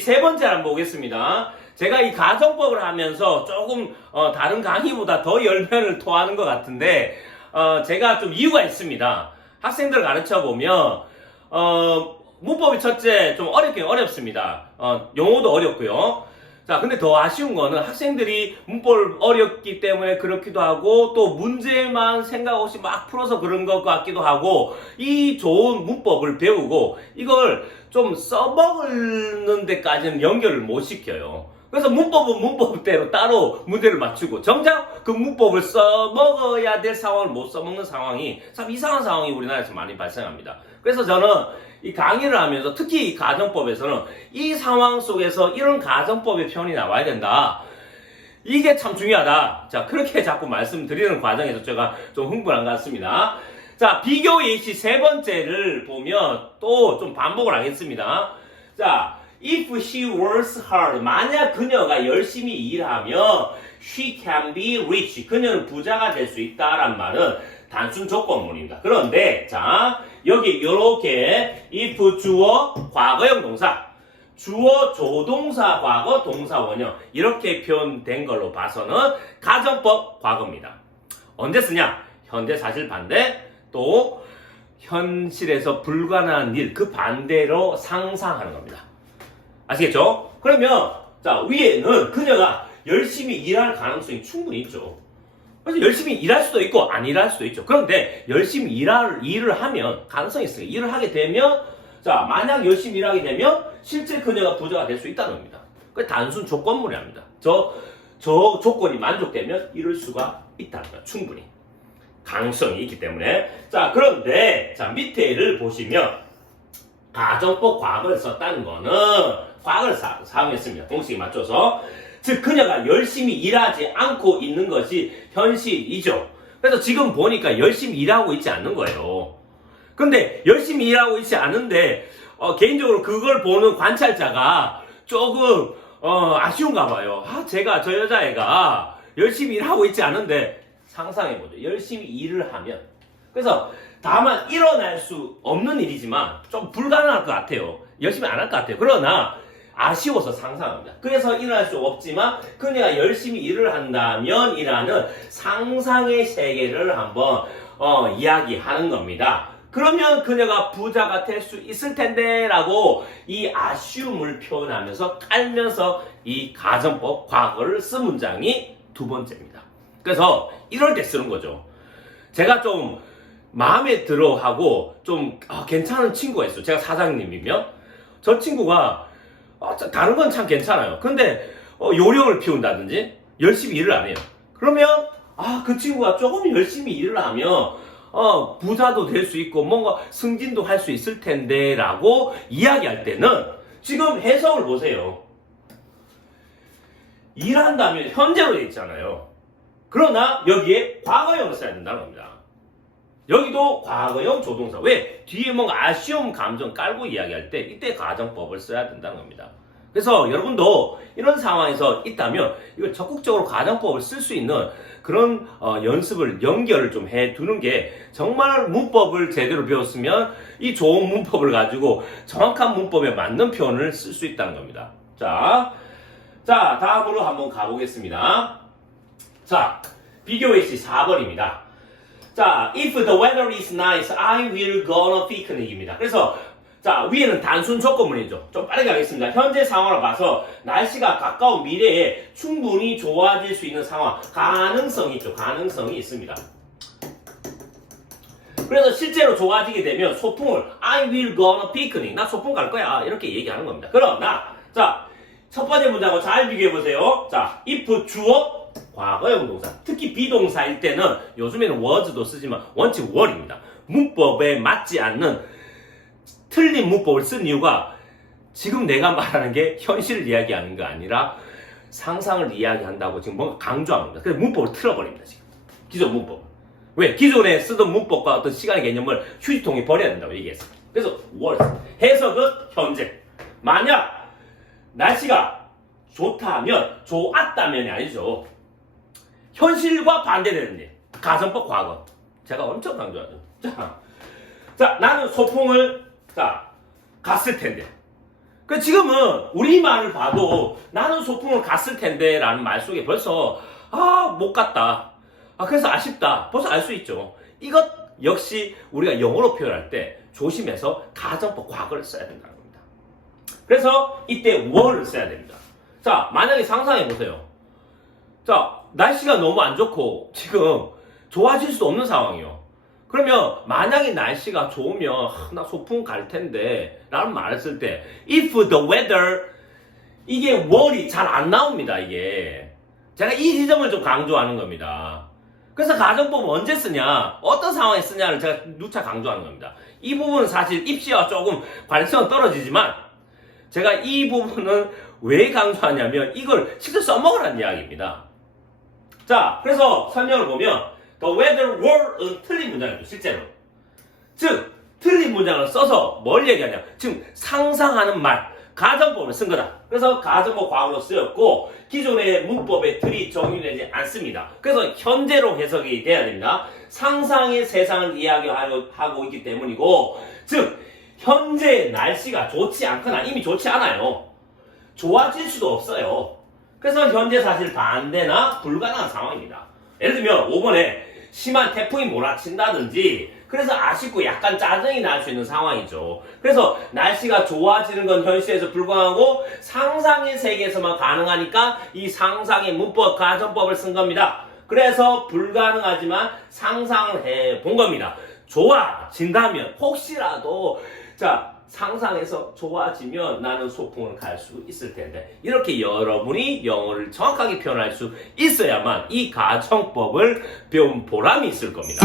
세 번째 한번 보겠습니다. 제가 이 가정법을 하면서 조금 다른 강의보다 더 열변을 토하는 것 같은데 제가 좀 이유가 있습니다. 학생들 가르쳐 보면 문법이 첫째 좀 어렵긴 어렵습니다. 용어도 어렵고요. 자, 근데 더 아쉬운 거는 학생들이 문법을 어렵기 때문에 그렇기도 하고 또 문제만 생각 없이 막 풀어서 그런 것 같기도 하고 이 좋은 문법을 배우고 이걸 좀 써먹는 데까지는 연결을 못 시켜요. 그래서 문법은 문법대로 따로 문제를 맞추고 정작 그 문법을 써먹어야 될 상황을 못 써먹는 상황이 참 이상한 상황이 우리나라에서 많이 발생합니다. 그래서 저는 이 강의를 하면서 특히 이 가정법에서는 이 상황 속에서 이런 가정법의 표현이 나와야 된다. 이게 참 중요하다. 자, 그렇게 자꾸 말씀드리는 과정에서 제가 좀 흥분한 것 같습니다. 자, 비교 예시 세 번째를 보면 또 좀 반복을 하겠습니다. 자, if she works hard, 만약 그녀가 열심히 일하면 she can be rich, 그녀는 부자가 될 수 있다란 말은 단순 조건문입니다. 그런데 자, 여기 이렇게 if 주어 과거형 동사, 주어 조동사 과거 동사 원형 이렇게 표현된 걸로 봐서는 가정법 과거입니다. 언제 쓰냐? 현재 사실 반대, 또 현실에서 불가능한 일 그 반대로 상상하는 겁니다. 아시겠죠? 그러면 자, 위에는 그녀가 열심히 일할 가능성이 충분히 있죠. 그래서 열심히 일할 수도 있고 안 일할 수도 있죠. 그런데 열심히 일을 하면 가능성이 있어요. 일을 하게 되면 자, 만약 열심히 일하게 되면 실제 그녀가 부자가 될 수 있다는 겁니다. 그 단순 조건문이랍니다. 저 조건이 만족되면 이룰 수가 있다는 거예요. 충분히 가능성이 있기 때문에. 자, 그런데 자, 밑에를 보시면 가정법 과거를 썼다는 거는 과거를 사용했습니다. 공식에 맞춰서. 즉 그녀가 열심히 일하지 않고 있는 것이 현실이죠. 그래서 지금 보니까 열심히 일하고 있지 않는 거예요. 근데 열심히 일하고 있지 않은데 개인적으로 그걸 보는 관찰자가 조금 아쉬운가 봐요. 제가 저 여자애가 열심히 일하고 있지 않은데 상상해보죠. 열심히 일을 하면. 그래서 다만 일어날 수 없는 일이지만 좀 불가능할 것 같아요. 열심히 안 할 것 같아요. 그러나 아쉬워서 상상합니다. 그래서 일어날 수 없지만 그녀가 열심히 일을 한다면 이라는 상상의 세계를 한번 이야기하는 겁니다. 그러면 그녀가 부자가 될 수 있을 텐데 라고 이 아쉬움을 표현하면서 깔면서 이 가정법 과거를 쓴 문장이 두 번째입니다. 그래서 이럴 때 쓰는 거죠. 제가 좀 마음에 들어 하고 좀 괜찮은 친구가 있어요. 제가 사장님이면 저 친구가 다른 건 참 괜찮아요. 근데 요령을 피운다든지 열심히 일을 안 해요. 그러면 그 친구가 조금 열심히 일을 하면 부자도 될 수 있고 뭔가 승진도 할 수 있을 텐데 라고 이야기할 때는 지금 해석을 보세요. 일한다면 현재로 돼 있잖아요. 그러나 여기에 과거형을 써야 된다는 겁니다. 여기도 과거형 조동사. 왜? 뒤에 뭔가 아쉬움 감정 깔고 이야기할 때 이때 가정법을 써야 된다는 겁니다. 그래서 여러분도 이런 상황에서 있다면 이걸 적극적으로 가정법을 쓸 수 있는 그런 연습을 연결을 좀 해두는 게 정말 문법을 제대로 배웠으면 이 좋은 문법을 가지고 정확한 문법에 맞는 표현을 쓸 수 있다는 겁니다. 자, 다음으로 한번 가보겠습니다. 자, 비교 예시 4번입니다. 자, if the weather is nice, I will go on a picnic입니다. 그래서 자, 위에는 단순 조건문이죠. 좀 빠르게 하겠습니다. 현재 상황을 봐서 날씨가 가까운 미래에 충분히 좋아질 수 있는 상황, 가능성이 있죠. 가능성이 있습니다. 그래서 실제로 좋아지게 되면 소풍을 I will go on a picnic. 나 소풍 갈 거야. 이렇게 얘기하는 겁니다. 그러나 자, 첫 번째 문장과 잘 비교해 보세요. 자, if 주어 과거형 동사, 특히 비동사일 때는 요즘에는 was도 쓰지만 원칙 were입니다. 문법에 맞지 않는 틀린 문법을 쓴 이유가 지금 내가 말하는 게 현실을 이야기하는 게 아니라 상상을 이야기한다고 지금 뭔가 강조합니다. 그래서 문법을 틀어버립니다. 지금 기존 문법. 왜? 기존에 쓰던 문법과 어떤 시간의 개념을 휴지통에 버려야 된다고 얘기했어요. 그래서 was 해석은 현재. 만약 날씨가 좋다면 좋았다면이 아니죠. 현실과 반대되는 일. 가정법 과거. 제가 엄청 강조하죠. 자, 나는 소풍을 갔을 텐데. 그 지금은 우리말을 봐도 나는 소풍을 갔을 텐데 라는 말 속에 벌써 못 갔다. 그래서 아쉽다. 벌써 알 수 있죠. 이것 역시 우리가 영어로 표현할 때 조심해서 가정법 과거를 써야 된다는 겁니다. 그래서 이때 were를 써야 됩니다. 자, 만약에 상상해 보세요. 자, 날씨가 너무 안 좋고 지금 좋아질 수 없는 상황이에요. 그러면 만약에 날씨가 좋으면 나 소풍 갈 텐데 라는 말을 쓸 때 if the weather 이게 were이 잘 안 나옵니다. 이게 제가 이 지점을 좀 강조하는 겁니다. 그래서 가정법은 언제 쓰냐, 어떤 상황에 쓰냐를 제가 누차 강조하는 겁니다. 이 부분은 사실 입시와 조금 관련성은 떨어지지만 제가 이 부분은 왜 강조하냐면 이걸 직접 써먹으라는 이야기입니다. 자, 그래서 설명을 보면 the weather were은 틀린 문장이죠, 실제로. 즉, 틀린 문장을 써서 뭘 얘기하냐, 지금 상상하는 말, 가정법을 쓴 거다. 그래서 가정법 과거로 쓰였고 기존의 문법의 틀이 적용되지 않습니다. 그래서 현재로 해석이 돼야 됩니다. 상상의 세상을 이야기하고 있기 때문이고, 즉 현재 날씨가 좋지 않거나 이미 좋지 않아요. 좋아질 수도 없어요. 그래서 현재 사실 반대나 불가능한 상황입니다. 예를 들면 5번에 심한 태풍이 몰아친다든지, 그래서 아쉽고 약간 짜증이 날 수 있는 상황이죠. 그래서 날씨가 좋아지는 건 현실에서 불가능하고 상상의 세계에서만 가능하니까 이 상상의 문법, 가정법을 쓴 겁니다. 그래서 불가능하지만 상상을 해본 겁니다. 좋아진다면 혹시라도 상상해서 좋아지면 나는 소풍을 갈 수 있을 텐데, 이렇게 여러분이 영어를 정확하게 표현할 수 있어야만 이 가정법을 배운 보람이 있을 겁니다.